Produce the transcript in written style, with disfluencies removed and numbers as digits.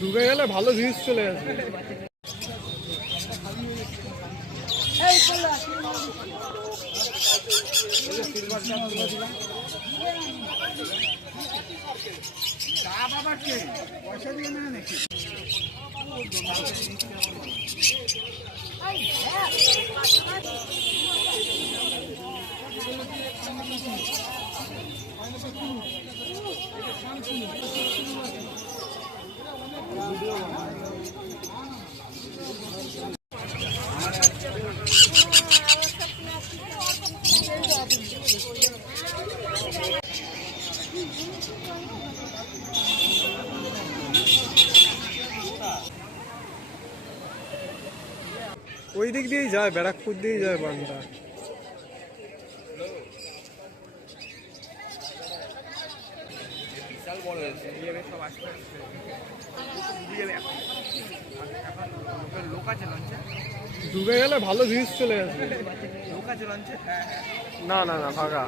ঢুকে গেলে ভালো ভিউজ চলে আসবে। পয়সা দিয়ে না নাকি? ওই দিক দিয়েই যায়, ব্যারাকপুর দিয়েই যায় বানটা। ঢুকে গেলে ভালো ভিউজ চলে আসবে। না না না, ফাঁকা।